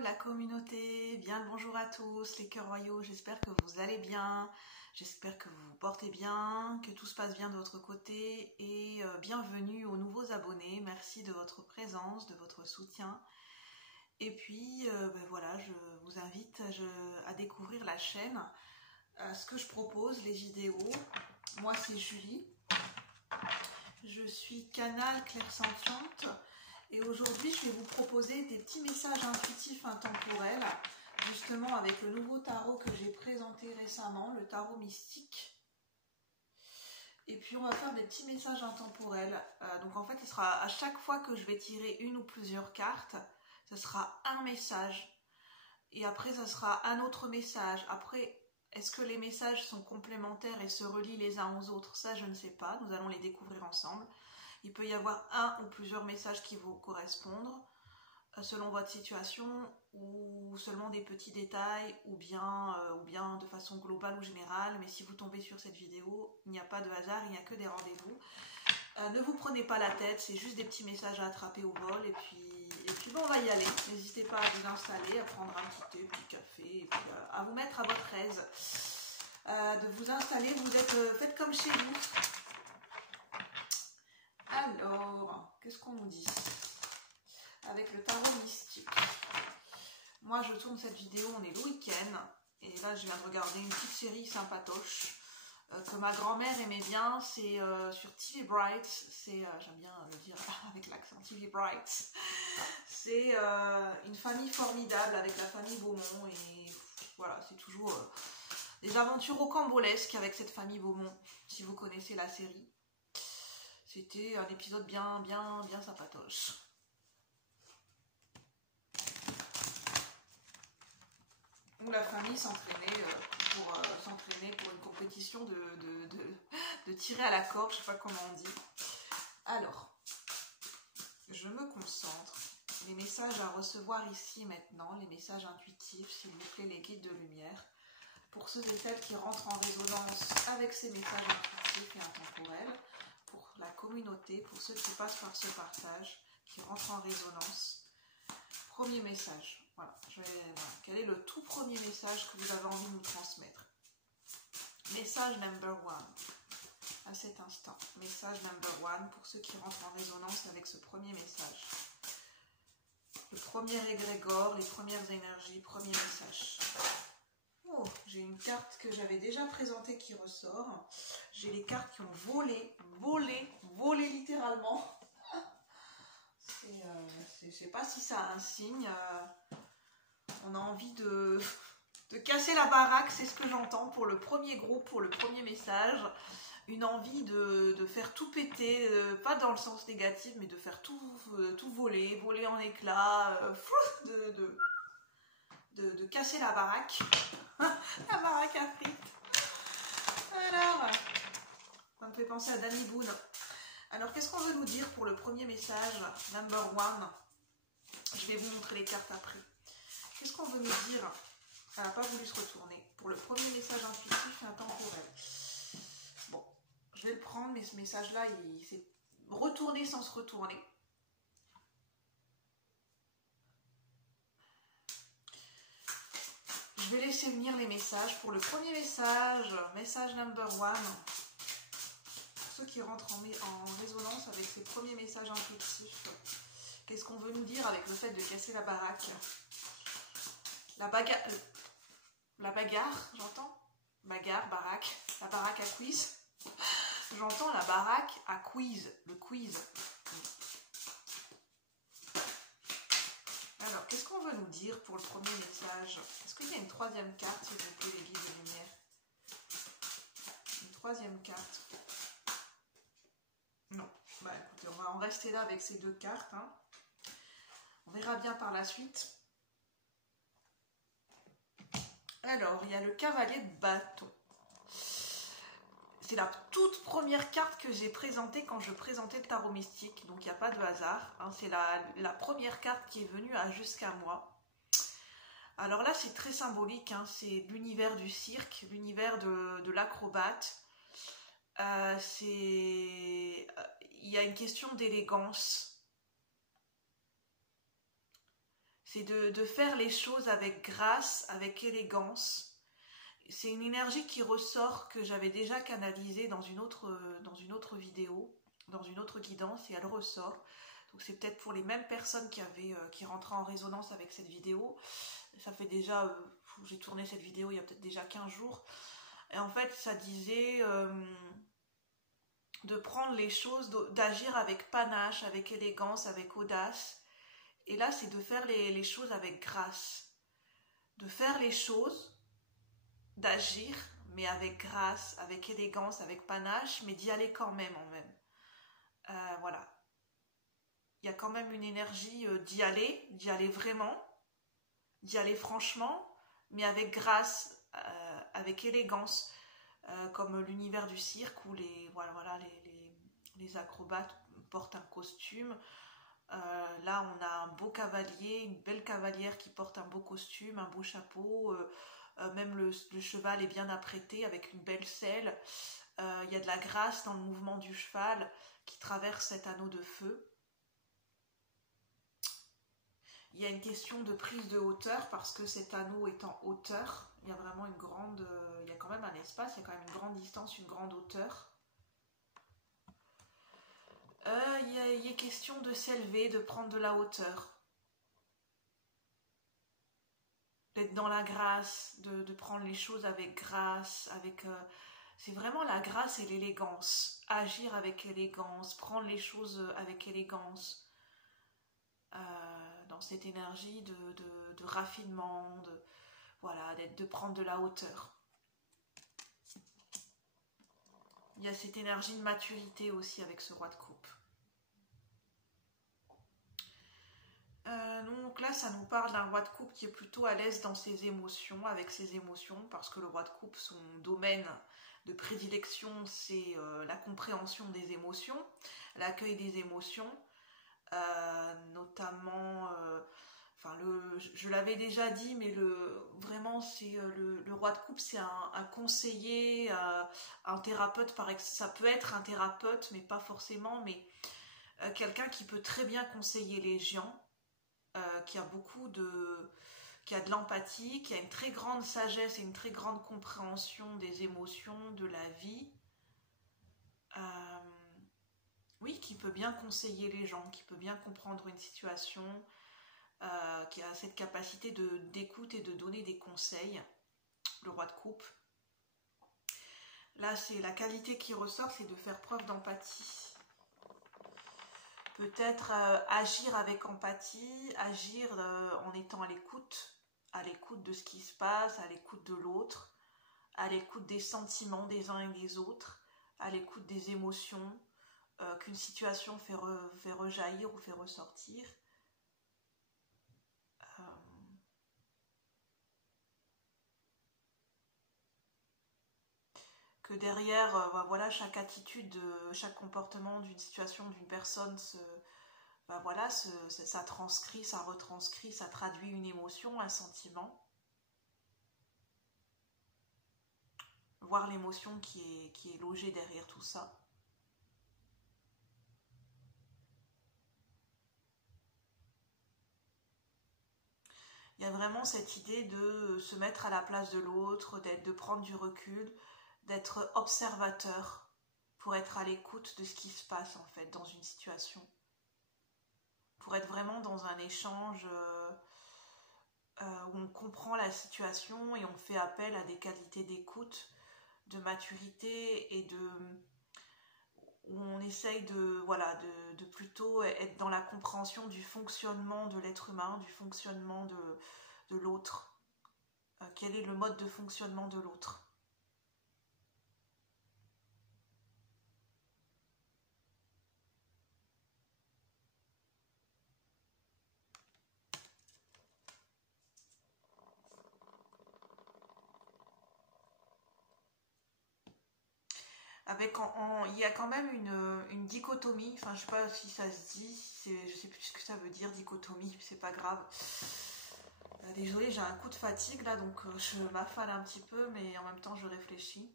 la communauté, bien le bonjour à tous les cœurs royaux, j'espère que vous allez bien, j'espère que vous vous portez bien, que tout se passe bien de votre côté et bienvenue aux nouveaux abonnés, merci de votre présence, de votre soutien. Et puis voilà, je vous invite à découvrir la chaîne, ce que je propose, les vidéos. Moi c'est Julie, je suis canal clairsentiente. Et aujourd'hui, je vais vous proposer des petits messages intuitifs intemporels, justement avec le nouveau tarot que j'ai présenté récemment, le tarot mystique. Et puis, on va faire des petits messages intemporels. Donc, en fait, ce sera à chaque fois que je vais tirer une ou plusieurs cartes, ce sera un message. Et après, ce sera un autre message. Après, est-ce que les messages sont complémentaires et se relient les uns aux autres? Ça, je ne sais pas. Nous allons les découvrir ensemble. Il peut y avoir un ou plusieurs messages qui vous correspondent selon votre situation ou seulement des petits détails ou bien de façon globale ou générale. Mais si vous tombez sur cette vidéo, il n'y a pas de hasard, il n'y a que des rendez-vous. Ne vous prenez pas la tête, c'est juste des petits messages à attraper au vol et puis bon, on va y aller. N'hésitez pas à vous installer, à prendre un petit thé, un petit café et puis à vous mettre à votre aise. De vous installer, faites comme chez vous. Alors, qu'est-ce qu'on nous dit avec le tarot mystique? Moi, je tourne cette vidéo, on est le week-end. Et là, je viens de regarder une petite série sympatoche que ma grand-mère aimait bien. C'est sur TV Bright. J'aime bien le dire avec l'accent, TV Bright. C'est une famille formidable avec la famille Beaumont. Et voilà, c'est toujours des aventures rocambolesques avec cette famille Beaumont, si vous connaissez la série. C'était un épisode bien sympatoche. Où la famille s'entraînait pour une compétition de tirer à la corde, je ne sais pas comment on dit. Alors, je me concentre. Les messages à recevoir ici maintenant, les messages intuitifs, s'il vous plaît, les guides de lumière. Pour ceux et celles qui rentrent en résonance avec ces messages intuitifs et intemporels. Pour la communauté, pour ceux qui passent par ce partage, qui rentrent en résonance. Premier message. Voilà. Quel est le tout premier message que vous avez envie de nous transmettre? Message number one. À cet instant. Message number one pour ceux qui rentrent en résonance avec ce premier message. Le premier égrégore, les premières énergies, premier message. Oh, j'ai une carte que j'avais déjà présentée qui ressort. J'ai les cartes qui ont volé littéralement. Je ne sais pas si ça a un signe. On a envie de casser la baraque, c'est ce que j'entends pour le premier groupe, pour le premier message. Une envie de faire tout péter, pas dans le sens négatif, mais de faire tout voler en éclats, de casser la baraque. La baraque à frites. Alors, ça me fait penser à Danny Boone. Alors, qu'est-ce qu'on veut nous dire pour le premier message, number one? Je vais vous montrer les cartes après. Qu'est-ce qu'on veut nous dire? Elle n'a pas voulu se retourner. Pour le premier message intuitif et intemporel. Bon, je vais le prendre, mais ce message-là, il s'est retourné sans se retourner. Je vais laisser venir les messages. Pour le premier message, message number one, pour ceux qui rentrent en résonance avec ces premiers messages intuitifs, qu'est-ce qu'on veut nous dire avec le fait de casser la baraque? La bagarre, j'entends. Bagarre, baraque, la baraque à quiz. J'entends la baraque à quiz, le quiz. Alors, qu'est-ce qu'on veut nous dire pour le premier message? Est-ce qu'il y a une troisième carte, s'il vous plaît, les guides de lumière? Une troisième carte? Non. Bah écoutez, on va en rester là avec ces deux cartes. Hein. On verra bien par la suite. Alors, il y a le cavalier de bâton. C'est la toute première carte que j'ai présentée quand je présentais le tarot mystique, donc il n'y a pas de hasard. Hein, c'est la première carte qui est venue jusqu'à moi. Alors là, c'est très symbolique, hein, c'est l'univers du cirque, l'univers de l'acrobate. Il y a une question d'élégance. C'est de faire les choses avec grâce, avec élégance. C'est une énergie qui ressort, que j'avais déjà canalisée dans une autre vidéo, dans une autre guidance, et elle ressort. Donc c'est peut-être pour les mêmes personnes qui rentraient en résonance avec cette vidéo. Ça fait déjà, j'ai tourné cette vidéo il y a peut-être déjà 15 jours. Et en fait, ça disait de prendre les choses, d'agir avec panache, avec élégance, avec audace. Et là, c'est de faire les choses avec grâce. De faire les choses, d'agir, mais avec grâce, avec élégance, avec panache, mais d'y aller quand même en même. Voilà. Il y a quand même une énergie d'y aller vraiment, d'y aller franchement, mais avec grâce, avec élégance, comme l'univers du cirque où les acrobates portent un costume. Là, on a un beau cavalier, une belle cavalière qui porte un beau costume, un beau chapeau. Même le cheval est bien apprêté avec une belle selle. Il y a de la grâce dans le mouvement du cheval qui traverse cet anneau de feu. Il y a une question de prise de hauteur parce que cet anneau est en hauteur. Il y a vraiment il y a quand même un espace, il y a quand même une grande distance, une grande hauteur. Il est question de s'élever, de prendre de la hauteur. D'être dans la grâce, de prendre les choses avec grâce, c'est vraiment la grâce et l'élégance. Agir avec élégance, prendre les choses avec élégance. Dans cette énergie de raffinement, de prendre de la hauteur. Il y a cette énergie de maturité aussi avec ce roi de coupe. Donc là, ça nous parle d'un roi de coupe qui est plutôt à l'aise dans ses émotions, avec ses émotions, parce que le roi de coupe, son domaine de prédilection, c'est la compréhension des émotions, l'accueil des émotions, notamment, je l'avais déjà dit, mais vraiment, c'est le roi de coupe, c'est un conseiller, un thérapeute, ça peut être un thérapeute, mais pas forcément, mais quelqu'un qui peut très bien conseiller les gens, qui a de l'empathie, qui a une très grande sagesse et une très grande compréhension des émotions, de la vie. Oui, qui peut bien conseiller les gens, qui peut bien comprendre une situation, qui a cette capacité d'écoute et de donner des conseils, le roi de coupe. Là, c'est la qualité qui ressort, c'est de faire preuve d'empathie. Peut-être agir avec empathie, agir en étant à l'écoute de ce qui se passe, à l'écoute de l'autre, à l'écoute des sentiments des uns et des autres, à l'écoute des émotions qu'une situation fait rejaillir ou fait ressortir. Que derrière, chaque attitude, chaque comportement d'une situation, d'une personne, ça transcrit, ça retranscrit, ça traduit une émotion, un sentiment. Voir l'émotion qui est logée derrière tout ça. Il y a vraiment cette idée de se mettre à la place de l'autre, de prendre du recul, d'être observateur pour être à l'écoute de ce qui se passe en fait dans une situation. Pour être vraiment dans un échange où on comprend la situation et on fait appel à des qualités d'écoute, de maturité et où on essaye de plutôt être dans la compréhension du fonctionnement de l'être humain, du fonctionnement de l'autre. Quel est le mode de fonctionnement de l'autre ? Il y a quand même une dichotomie, enfin je sais pas si ça se dit, je sais plus ce que ça veut dire dichotomie, c'est pas grave. Désolée, j'ai un coup de fatigue là, donc je m'affale un petit peu, mais en même temps je réfléchis.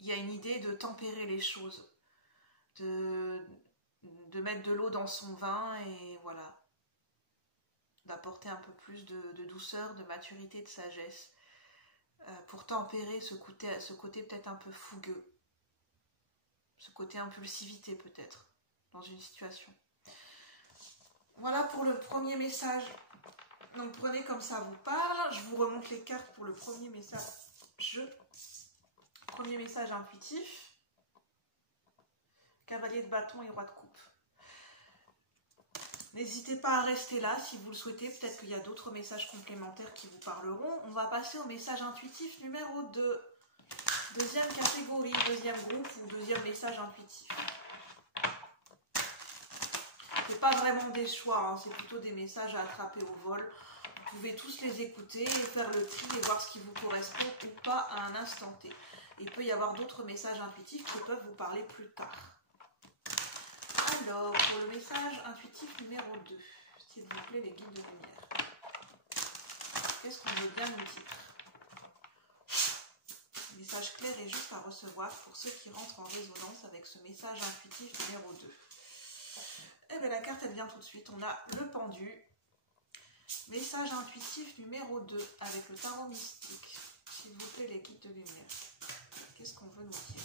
Il y a une idée de tempérer les choses, de mettre de l'eau dans son vin et voilà, d'apporter un peu plus de douceur, de maturité, de sagesse, pour tempérer ce côté peut-être un peu fougueux, ce côté impulsivité peut-être, dans une situation. Voilà pour le premier message. Donc prenez comme ça vous parle. Je vous remonte les cartes pour le premier message. Premier message intuitif. Cavalier de bâton et roi de coupe. N'hésitez pas à rester là si vous le souhaitez. Peut-être qu'il y a d'autres messages complémentaires qui vous parleront. On va passer au message intuitif numéro 2. Deuxième catégorie, deuxième groupe ou deuxième message intuitif. C'est pas vraiment des choix, hein, c'est plutôt des messages à attraper au vol. Vous pouvez tous les écouter et faire le tri et voir ce qui vous correspond ou pas à un instant T. Il peut y avoir d'autres messages intuitifs qui peuvent vous parler plus tard. Alors, pour le message intuitif numéro 2, s'il vous plaît, les guides de lumière. Qu'est-ce qu'on veut bien nous dire? Message clair et juste à recevoir pour ceux qui rentrent en résonance avec ce message intuitif numéro 2. Eh bien, la carte, elle vient tout de suite. On a le pendu. Message intuitif numéro 2 avec le tarot mystique. S'il vous plaît, les guides de lumière. Qu'est-ce qu'on veut nous dire?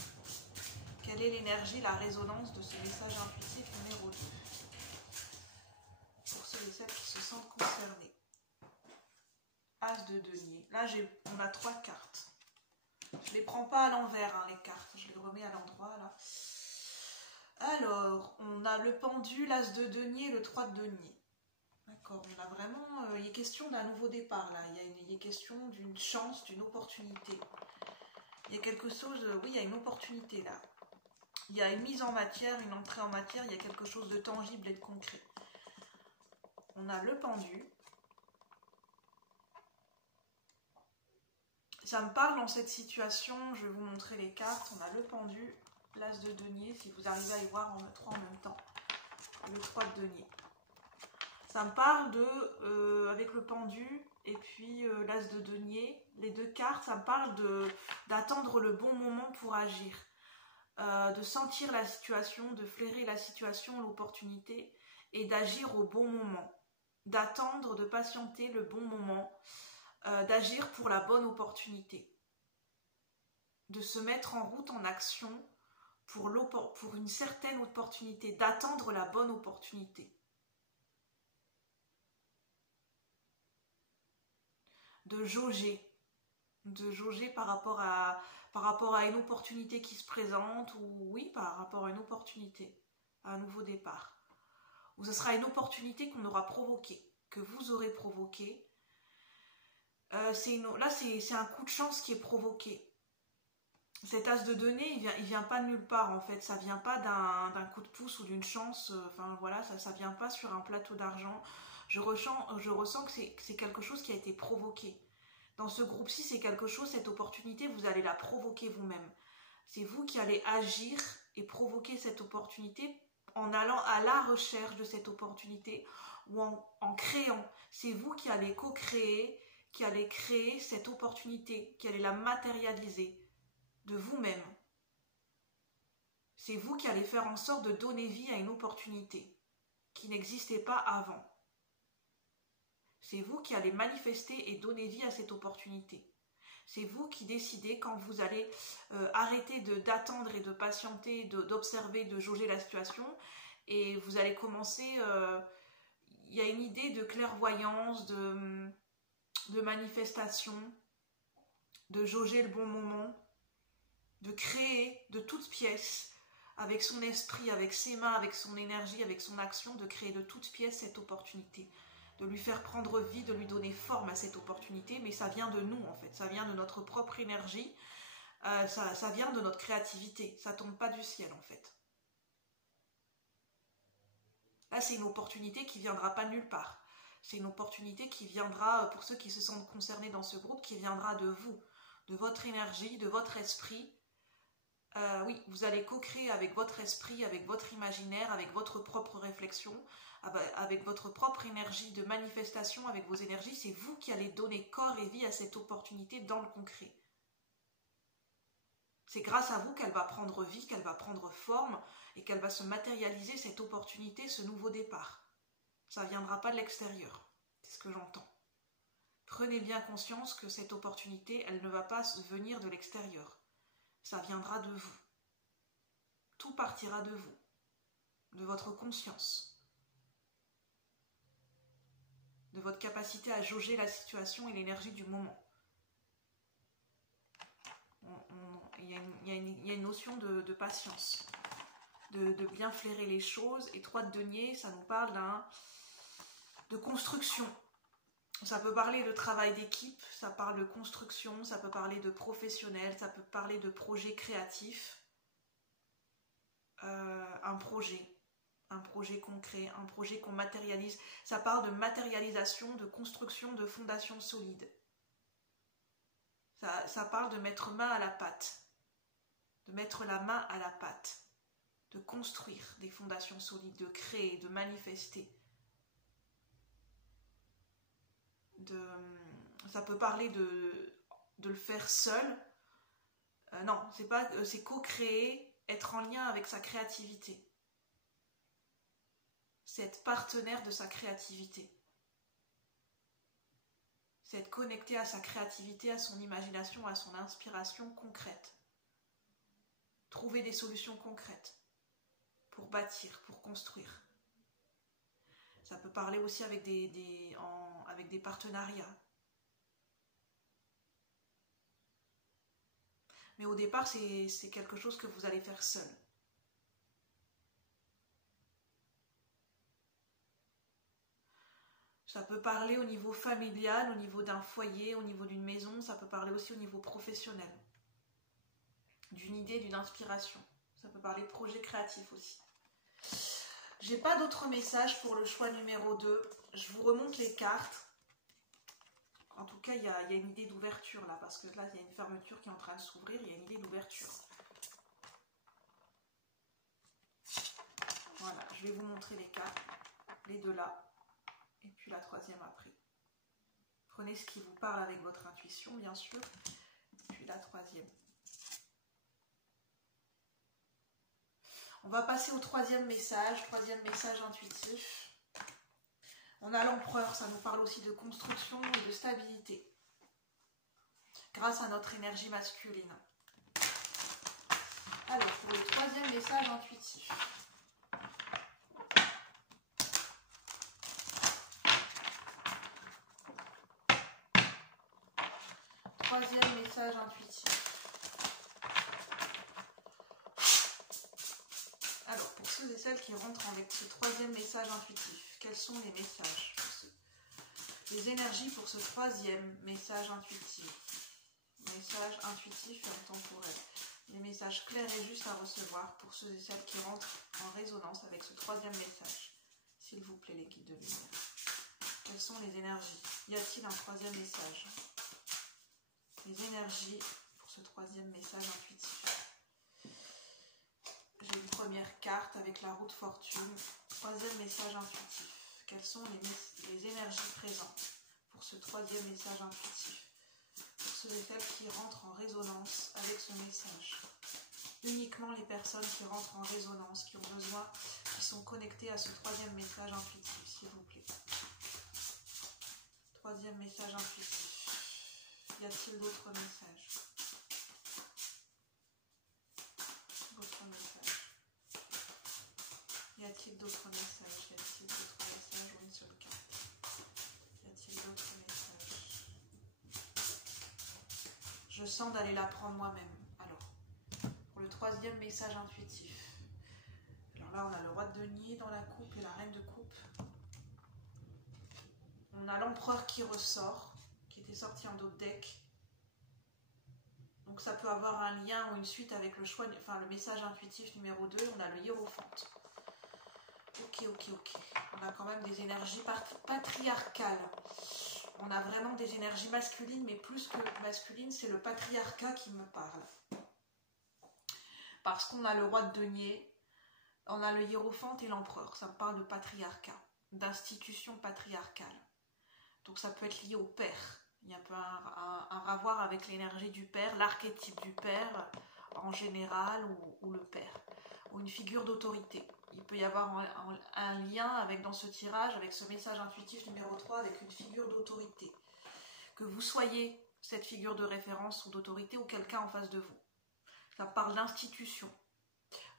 Quelle est l'énergie, la résonance de ce message intuitif numéro 2 pour ceux et celles qui se sentent concernés? As de denier. Là, on a 3 cartes. Je ne les prends pas à l'envers, hein, les cartes. Je les remets à l'endroit, là. Alors, on a le pendu, l'as de denier, le 3 de denier. D'accord, on a vraiment... il est question d'un nouveau départ, là. Il est question d'une chance, d'une opportunité. Il y a quelque chose... oui, il y a une opportunité, là. Il y a une mise en matière, une entrée en matière. Il y a quelque chose de tangible et de concret. On a le pendu. Ça me parle dans cette situation. Je vais vous montrer les cartes. On a le pendu. L'as de denier, si vous arrivez à y voir en 3 en même temps, le 3 de denier. Ça me parle de, avec le pendu et puis l'as de denier, les 2 cartes, ça me parle d'attendre le bon moment pour agir, de sentir la situation, de flairer la situation, l'opportunité et d'agir au bon moment, d'attendre, de patienter le bon moment, d'agir pour la bonne opportunité, de se mettre en route, en action, pour une certaine opportunité, d'attendre la bonne opportunité. De jauger par rapport à une opportunité qui se présente, ou oui, par rapport à une opportunité, à un nouveau départ. Ou ce sera une opportunité qu'on aura provoquée, que vous aurez provoquée. Là, c'est un coup de chance qui est provoqué. Cet as de denier, il vient pas de nulle part en fait, ça vient pas d'un coup de pouce ou d'une chance, enfin voilà, ça vient pas sur un plateau d'argent. Je ressens que c'est quelque chose qui a été provoqué. Dans ce groupe-ci, c'est quelque chose, cette opportunité, vous allez la provoquer vous-même. C'est vous qui allez agir et provoquer cette opportunité en allant à la recherche de cette opportunité ou en créant. C'est vous qui allez co-créer, qui allez créer cette opportunité, qui allez la matérialiser de vous-même. C'est vous qui allez faire en sorte de donner vie à une opportunité qui n'existait pas avant. C'est vous qui allez manifester et donner vie à cette opportunité. C'est vous qui décidez quand vous allez arrêter d'attendre et de patienter, d'observer, de jauger la situation et vous allez commencer, il y a une idée de clairvoyance, de manifestation, de jauger le bon moment, de créer de toutes pièces, avec son esprit, avec ses mains, avec son énergie, avec son action, de créer de toutes pièces cette opportunité, de lui faire prendre vie, de lui donner forme à cette opportunité, mais ça vient de nous en fait, ça vient de notre propre énergie, ça vient de notre créativité, ça tombe pas du ciel en fait. Là c'est une opportunité qui viendra pas de nulle part, c'est une opportunité qui viendra, pour ceux qui se sentent concernés dans ce groupe, qui viendra de vous, de votre énergie, de votre esprit. Oui, vous allez co-créer avec votre esprit, avec votre imaginaire, avec votre propre réflexion, avec votre propre énergie de manifestation, avec vos énergies. C'est vous qui allez donner corps et vie à cette opportunité dans le concret. C'est grâce à vous qu'elle va prendre vie, qu'elle va prendre forme et qu'elle va se matérialiser cette opportunité, ce nouveau départ. Ça ne viendra pas de l'extérieur, c'est ce que j'entends. Prenez bien conscience que cette opportunité, elle ne va pas venir de l'extérieur. Ça viendra de vous. Tout partira de vous, de votre conscience, de votre capacité à jauger la situation et l'énergie du moment. Il y a une notion de patience, de bien flairer les choses. Et 3 de denier, ça nous parle de construction. Ça peut parler de travail d'équipe, ça parle de construction, ça peut parler de professionnel, ça peut parler de projet créatif. Un projet concret, un projet qu'on matérialise. Ça parle de matérialisation, de construction de fondations solides. Ça parle de mettre main à la pâte, de mettre la main à la pâte, de construire des fondations solides, de créer, de manifester. Ça peut parler de le faire seul. Non, c'est co-créer, être en lien avec sa créativité. C'est être partenaire de sa créativité. C'est être connecté à sa créativité, à son imagination, à son inspiration concrète. Trouver des solutions concrètes pour bâtir, pour construire. Ça peut parler aussi avec des partenariats. Mais au départ, c'est quelque chose que vous allez faire seul. Ça peut parler au niveau familial, au niveau d'un foyer, au niveau d'une maison. Ça peut parler aussi au niveau professionnel. D'une idée, d'une inspiration. Ça peut parler de projet créatif aussi. J'ai pas d'autres messages pour le choix numéro 2. Je vous remonte les cartes. En tout cas, il y a une idée d'ouverture là, parce que là, il y a une fermeture qui est en train de s'ouvrir. Il y a une idée d'ouverture. Voilà, je vais vous montrer les cartes. Les 2 là. Et puis la 3e après. Prenez ce qui vous parle avec votre intuition, bien sûr. Et puis la 3e. On va passer au 3e message. 3e message intuitif. On a l'empereur, ça nous parle aussi de construction et de stabilité. Grâce à notre énergie masculine. Alors, pour le 3e message intuitif. Troisième message intuitif. Alors, pour ceux et celles qui rentrent avec ce 3e message intuitif, quels sont les messages les énergies pour ce 3e message intuitif. Message intuitif et intemporel. Les messages clairs et justes à recevoir pour ceux et celles qui rentrent en résonance avec ce 3e message. S'il vous plaît, les guides de lumière. Quelles sont les énergies? Y a-t-il un 3e message? Les énergies pour ce 3e message intuitif. J'ai une première carte avec la roue de fortune. 3e message intuitif. Quelles sont les énergies présentes pour ce 3e message intuitif? Pour ceux et celles qui rentrent en résonance avec ce message. Uniquement les personnes qui rentrent en résonance, qui ont besoin, qui sont connectées à ce 3e message intuitif, s'il vous plaît. 3e message intuitif. Y a-t-il d'autres messages? D'autres messages. Y a-t-il d'autres messages? Y a-t-il d'autres messages ou une seule carte? Y a-t-il d'autres messages? Je sens d'aller la prendre moi-même. Alors, pour le 3e message intuitif. Alors là, on a le roi de denier dans la coupe et la reine de coupe. On a l'empereur qui ressort, qui était sorti en dos de deck. Donc ça peut avoir un lien ou une suite avec le choix, enfin le message intuitif numéro 2. On a le hiérophante. Ok. On a quand même des énergies patriarcales. On a vraiment des énergies masculines, mais plus que masculines, c'est le patriarcat qui me parle. Parce qu'on a le roi de denier, on a le hiérophante et l'empereur. Ça me parle de patriarcat, d'institution patriarcale. Donc ça peut être lié au père. Il y a un peu un rapport avec l'énergie du père, l'archétype du père, en général ou le père, ou une figure d'autorité. Il peut y avoir un lien avec, dans ce tirage, avec ce message intuitif numéro 3, avec une figure d'autorité. Que vous soyez cette figure de référence ou d'autorité ou quelqu'un en face de vous. Ça parle d'institution.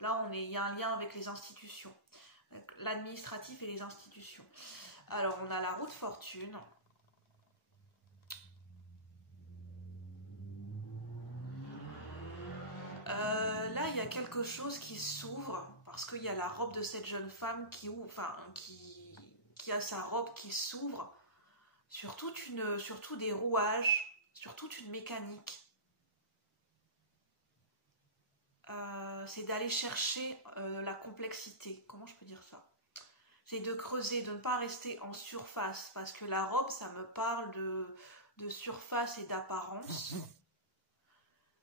Là, il y a un lien avec les institutions, l'administratif et les institutions. Alors, on a la roue de fortune. Là, il y a quelque chose qui s'ouvre parce qu'il y a la robe de cette jeune femme qui ouvre, qui a sa robe qui s'ouvre sur tout des rouages, sur toute une mécanique. C'est d'aller chercher la complexité. Comment je peux dire ça? C'est de creuser, de ne pas rester en surface, parce que la robe, ça me parle de surface et d'apparence.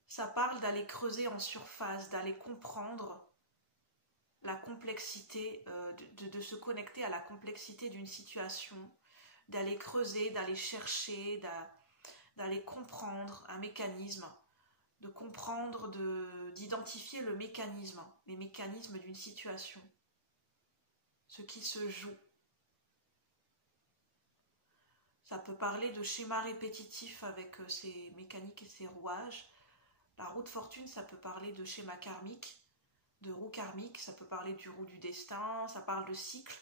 Ça parle d'aller creuser en surface, d'aller comprendre la complexité, de se connecter à la complexité d'une situation, d'aller creuser, d'aller chercher, d'aller comprendre un mécanisme, de comprendre, d'identifier le mécanisme, les mécanismes d'une situation, ce qui se joue. Ça peut parler de schémas répétitifs avec ces mécaniques et ces rouages. La roue de fortune, ça peut parler de schéma karmique, de roue karmique, ça peut parler du roue du destin, ça parle de cycle,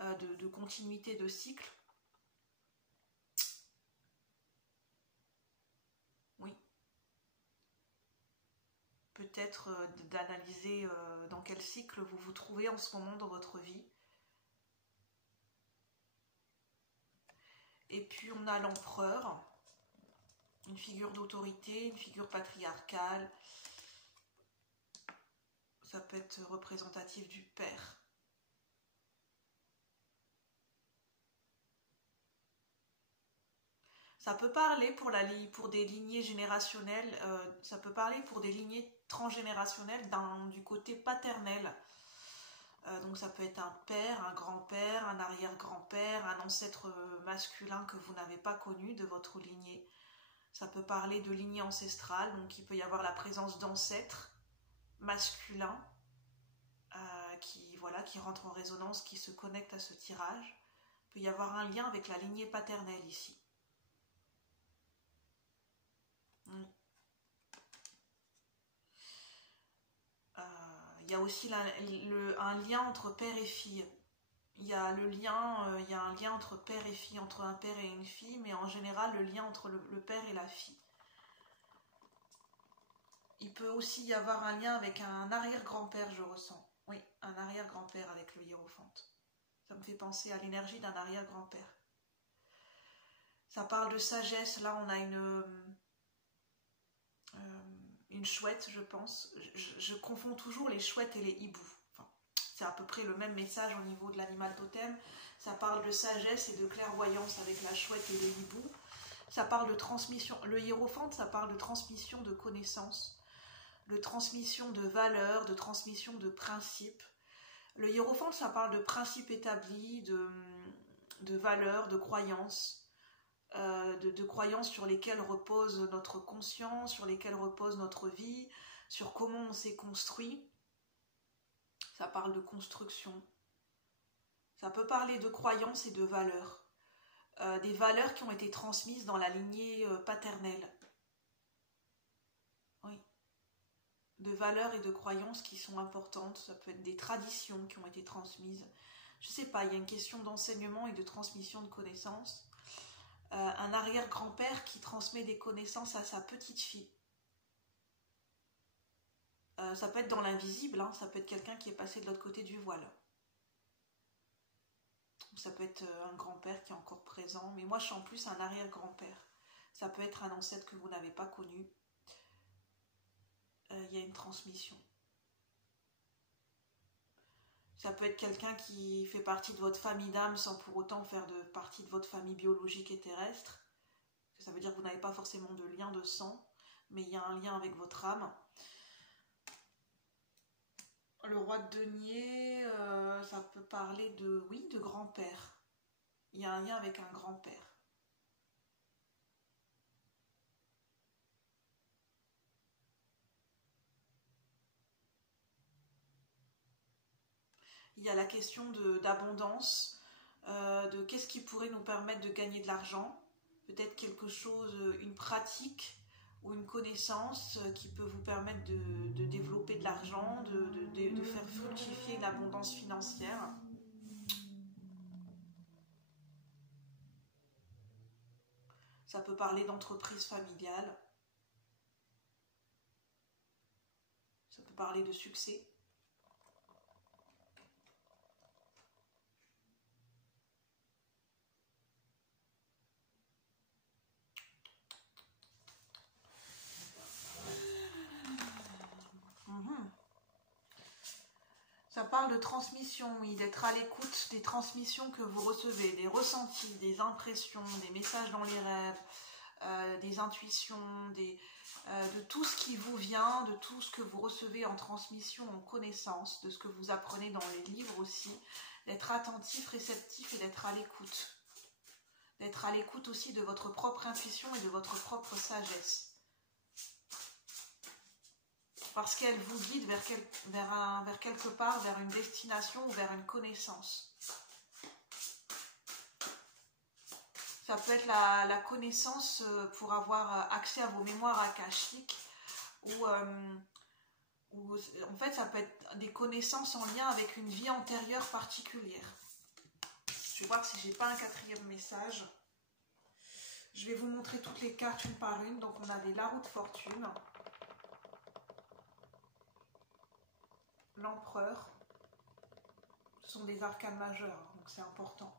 de continuité de cycle. Oui. Peut-être d'analyser dans quel cycle vous vous trouvez en ce moment dans votre vie. Et puis on a l'empereur, une figure d'autorité, une figure patriarcale. Ça peut être représentatif du père. Ça peut parler pour des lignées générationnelles, ça peut parler pour des lignées transgénérationnelles du côté paternel. Donc ça peut être un père, un grand-père, un arrière-grand-père, un ancêtre masculin que vous n'avez pas connu de votre lignée. Ça peut parler de lignée ancestrale, donc il peut y avoir la présence d'ancêtres masculins qui rentrent en résonance, qui se connectent à ce tirage. Il peut y avoir un lien avec la lignée paternelle ici. Il y a aussi un lien entre père et fille. Il y a un lien entre père et fille, entre un père et une fille, mais en général le lien entre le père et la fille. Il peut aussi y avoir un lien avec un arrière-grand-père, je ressens. Oui, un arrière-grand-père avec le hiérophante. Ça me fait penser à l'énergie d'un arrière-grand-père. Ça parle de sagesse. Là, on a une chouette, je pense. Je confonds toujours les chouettes et les hiboux. Enfin, c'est à peu près le même message au niveau de l'animal totem. Ça parle de sagesse et de clairvoyance avec la chouette et le hibou. Ça parle de transmission. Le hiérophante, ça parle de transmission de connaissances, de transmission de valeurs, de transmission de principes. Le hiérophante, ça parle de principes établis, de valeurs, de croyances. De croyances sur lesquelles repose notre conscience, sur lesquelles repose notre vie, sur comment on s'est construit. Ça parle de construction. Ça peut parler de croyances et de valeurs. Des valeurs qui ont été transmises dans la lignée paternelle. Oui. De valeurs et de croyances qui sont importantes. Ça peut être des traditions qui ont été transmises. Je ne sais pas, il y a une question d'enseignement et de transmission de connaissances. Un arrière-grand-père qui transmet des connaissances à sa petite fille. Ça peut être dans l'invisible, hein, ça peut être quelqu'un qui est passé de l'autre côté du voile. Ça peut être un grand-père qui est encore présent, mais moi je suis en plus un arrière-grand-père. Ça peut être un ancêtre que vous n'avez pas connu. Il y a une transmission. Ça peut être quelqu'un qui fait partie de votre famille d'âme sans pour autant faire partie de votre famille biologique et terrestre. Ça veut dire que vous n'avez pas forcément de lien de sang, mais il y a un lien avec votre âme. Le roi de denier, ça peut parler de grand-père. Il y a un lien avec un grand-père. il y a la question d'abondance, de qu'est-ce qui pourrait nous permettre de gagner de l'argent, peut-être quelque chose, une pratique ou une connaissance qui peut vous permettre de développer de l'argent, de faire fructifier l'abondance financière. Ça peut parler d'entreprise familiale. Ça peut parler de succès. Ça parle de transmission, oui, d'être à l'écoute des transmissions que vous recevez, des ressentis, des impressions, des messages dans les rêves, des intuitions, de tout ce qui vous vient, de tout ce que vous recevez en transmission, en connaissance, de ce que vous apprenez dans les livres aussi, d'être attentif, réceptif et d'être à l'écoute. D'être à l'écoute aussi de votre propre intuition et de votre propre sagesse. Parce qu'elle vous guide vers quelque part, vers une destination ou vers une connaissance. Ça peut être la connaissance pour avoir accès à vos mémoires akashiques ou en fait ça peut être des connaissances en lien avec une vie antérieure particulière. Je vais voir si j'ai pas un quatrième message. Je vais vous montrer toutes les cartes une par une. Donc on avait la roue de fortune, l'empereur, ce sont des arcanes majeurs, donc c'est important.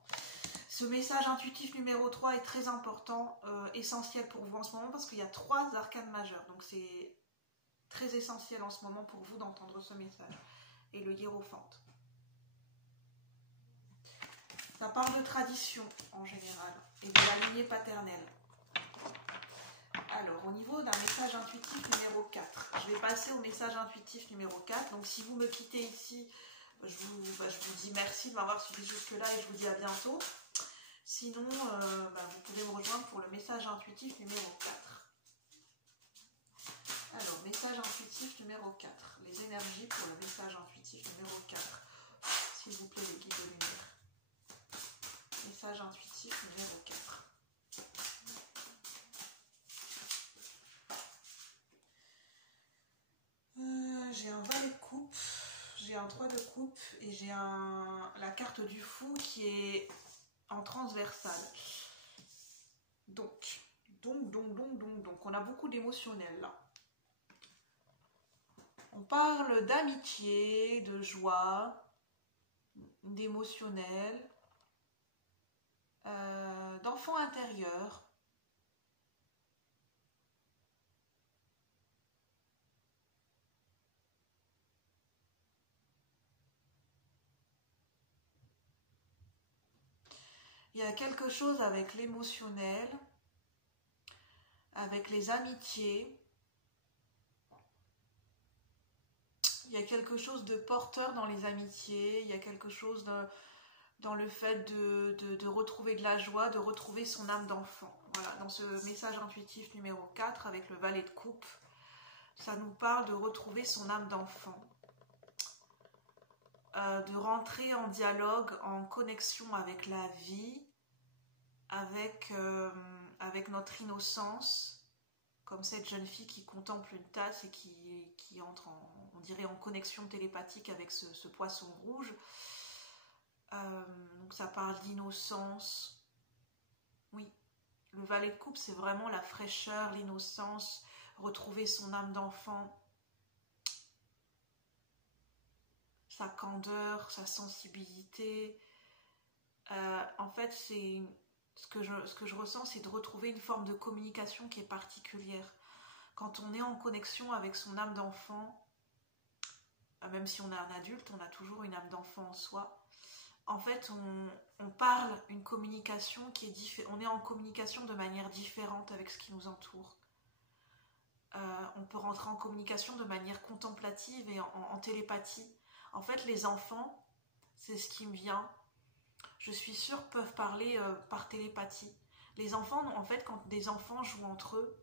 Ce message intuitif numéro 3 est très important, essentiel pour vous en ce moment, parce qu'il y a 3 arcanes majeurs, donc c'est très essentiel en ce moment pour vous d'entendre ce message. Et le hiérophante. Ça parle de tradition en général, et de la lignée paternelle. Alors, au niveau d'un message intuitif numéro 4, je vais passer au message intuitif numéro 4. Donc, si vous me quittez ici, je vous dis merci de m'avoir suivi jusque-là et je vous dis à bientôt. Sinon, vous pouvez me rejoindre pour le message intuitif numéro 4. Alors, message intuitif numéro 4. Les énergies pour le message intuitif numéro 4. S'il vous plaît, les guides de lumière. Message intuitif numéro 4. J'ai un valet de coupe, j'ai un 3 de coupe et j'ai la carte du fou qui est en transversale. Donc, on a beaucoup d'émotionnel là. On parle d'amitié, de joie, d'émotionnel, d'enfant intérieur. Il y a quelque chose avec l'émotionnel, avec les amitiés. Il y a quelque chose de porteur dans les amitiés. Il y a quelque chose dans le fait de retrouver de la joie, de retrouver son âme d'enfant. Voilà, dans ce message intuitif numéro 4 avec le valet de coupe, ça nous parle de retrouver son âme d'enfant. De rentrer en dialogue, en connexion avec la vie, avec notre innocence, comme cette jeune fille qui contemple une tasse et qui entre on dirait en connexion télépathique avec ce poisson rouge. Donc ça parle d'innocence. Oui, le valet de coupe, c'est vraiment la fraîcheur, l'innocence, retrouver son âme d'enfant. Sa candeur, sa sensibilité. En fait, ce que je ressens, c'est de retrouver une forme de communication qui est particulière. Quand on est en connexion avec son âme d'enfant, même si on est un adulte, on a toujours une âme d'enfant en soi. En fait, on parle une communication qui est différente. On est en communication de manière différente avec ce qui nous entoure. On peut rentrer en communication de manière contemplative et en télépathie. En fait, les enfants, c'est ce qui me vient, je suis sûre, peuvent parler par télépathie. Les enfants, en fait, quand des enfants jouent entre eux,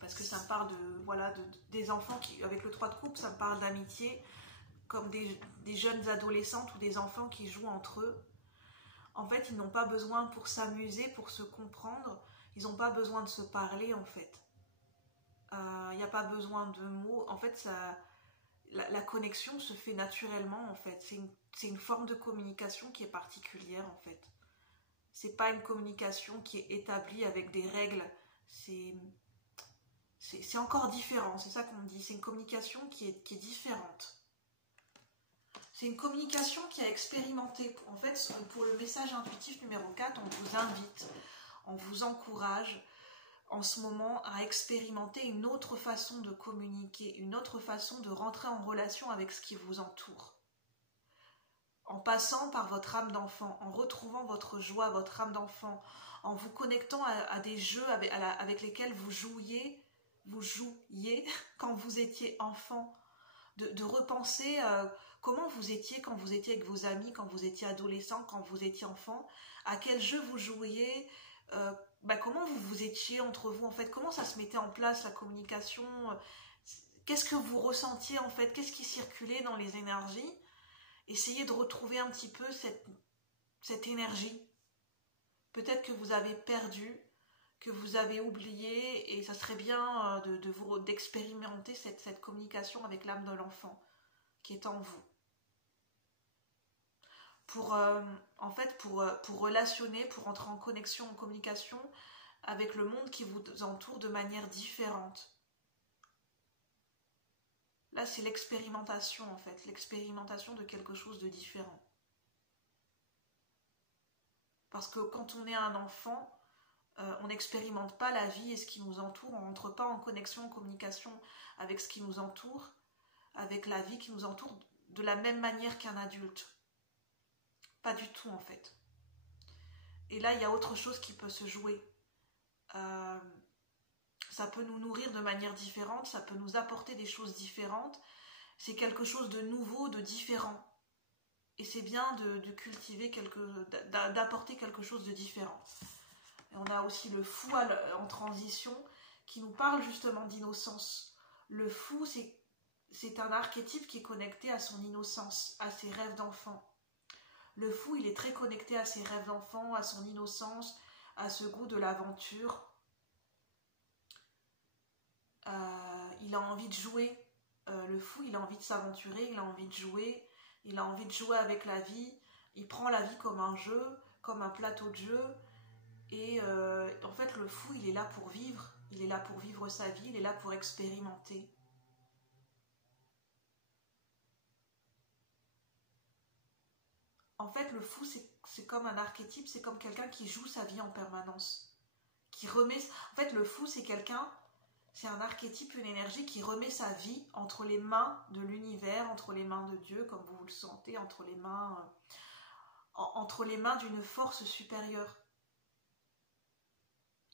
parce que ça me parle des enfants qui, avec le 3 de coupe, ça me parle d'amitié, comme des jeunes adolescentes ou des enfants qui jouent entre eux. En fait, ils n'ont pas besoin pour s'amuser, pour se comprendre, ils n'ont pas besoin de se parler en fait. Il n'y a pas besoin de mots. En fait, la connexion se fait naturellement en fait. C'est une forme de communication qui est particulière en fait. C'est pas une communication qui est établie avec des règles. C'est encore différent, c'est ça qu'on me dit. C'est une communication qui est différente. C'est une communication qui a expérimenté. En fait, pour le message intuitif numéro 4, on vous invite, on vous encourage en ce moment à expérimenter une autre façon de communiquer, une autre façon de rentrer en relation avec ce qui vous entoure. En passant par votre âme d'enfant, en retrouvant votre joie, votre âme d'enfant, en vous connectant à des jeux avec lesquels vous jouiez quand vous étiez enfant, de repenser comment vous étiez quand vous étiez avec vos amis, quand vous étiez adolescent, quand vous étiez enfant, à quel jeu vous jouiez, comment vous étiez entre vous en fait, comment ça se mettait en place la communication, qu'est-ce que vous ressentiez en fait, qu'est-ce qui circulait dans les énergies. Essayez de retrouver un petit peu cette énergie. Peut-être que vous avez perdu, que vous avez oublié, et ça serait bien d'expérimenter cette communication avec l'âme de l'enfant qui est en vous. Pour relationner, pour entrer en connexion, en communication avec le monde qui vous entoure de manière différente. Là, c'est l'expérimentation en fait, l'expérimentation de quelque chose de différent. Parce que quand on est un enfant, on n'expérimente pas la vie et ce qui nous entoure, on n'entre pas en connexion, en communication avec ce qui nous entoure, avec la vie qui nous entoure de la même manière qu'un adulte. Pas du tout en fait. Et là, il y a autre chose qui peut se jouer. Ça peut nous nourrir de manière différente, ça peut nous apporter des choses différentes. C'est quelque chose de nouveau, de différent. Et c'est bien de cultiver, d'apporter quelque chose de différent. Et on a aussi le fou en transition qui nous parle justement d'innocence. Le fou, c'est un archétype qui est connecté à son innocence, à ses rêves d'enfant. Le fou, il est très connecté à ses rêves d'enfant, à son innocence, à ce goût de l'aventure. Il a envie de jouer. Le fou, il a envie de s'aventurer, il a envie de jouer, il a envie de jouer avec la vie. Il prend la vie comme un jeu, comme un plateau de jeu. Et en fait, le fou, il est là pour vivre. Il est là pour vivre sa vie, il est là pour expérimenter. En fait, le fou, c'est comme un archétype, c'est comme quelqu'un qui joue sa vie en permanence. En fait, le fou, c'est quelqu'un, c'est un archétype, une énergie qui remet sa vie entre les mains de l'univers, entre les mains de Dieu, comme vous le sentez, entre les mains d'une force supérieure.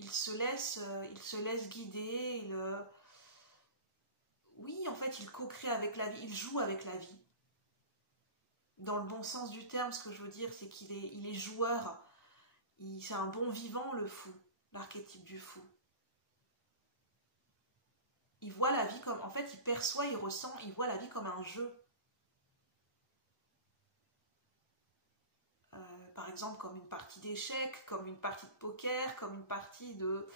Il se laisse guider, oui, en fait, il co-crée avec la vie, il joue avec la vie. Dans le bon sens du terme, ce que je veux dire, c'est qu'il est joueur. C'est un bon vivant, le fou, l'archétype du fou. Il voit la vie comme... En fait, il perçoit, il ressent, il voit la vie comme un jeu. Par exemple, comme une partie d'échecs, comme une partie de poker, comme une partie de...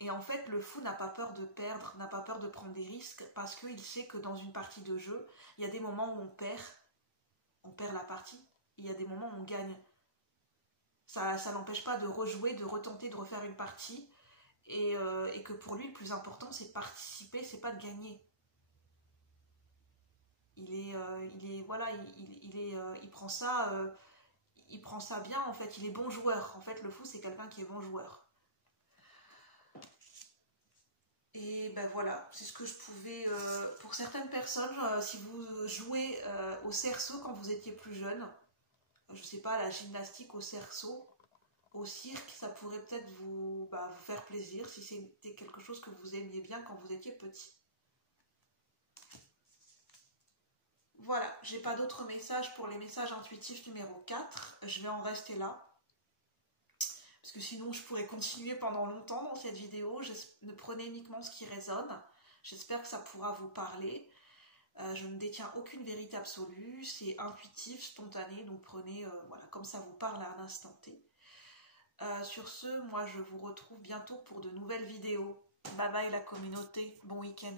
Et en fait, le fou n'a pas peur de perdre, n'a pas peur de prendre des risques, parce qu'il sait que dans une partie de jeu, il y a des moments où on perd la partie, il y a des moments où on gagne. Ça n'empêche pas de rejouer, de retenter, de refaire une partie, et que pour lui, le plus important, c'est de participer, c'est pas de gagner. Il prend ça bien, en fait, il est bon joueur. En fait, le fou, c'est quelqu'un qui est bon joueur. Et ben voilà, c'est ce que je pouvais... pour certaines personnes, si vous jouez au cerceau quand vous étiez plus jeune, je sais pas, la gymnastique au cerceau, au cirque, ça pourrait peut-être vous faire plaisir si c'était quelque chose que vous aimiez bien quand vous étiez petit. Voilà, j'ai pas d'autres messages pour les messages intuitifs numéro 4. Je vais en rester là. Parce que sinon je pourrais continuer pendant longtemps dans cette vidéo. Ne prenez uniquement ce qui résonne. J'espère que ça pourra vous parler. Je ne détiens aucune vérité absolue, c'est intuitif, spontané, donc prenez voilà, comme ça vous parle à un instant T. Sur ce, moi je vous retrouve bientôt pour de nouvelles vidéos. Bye bye la communauté, bon week-end.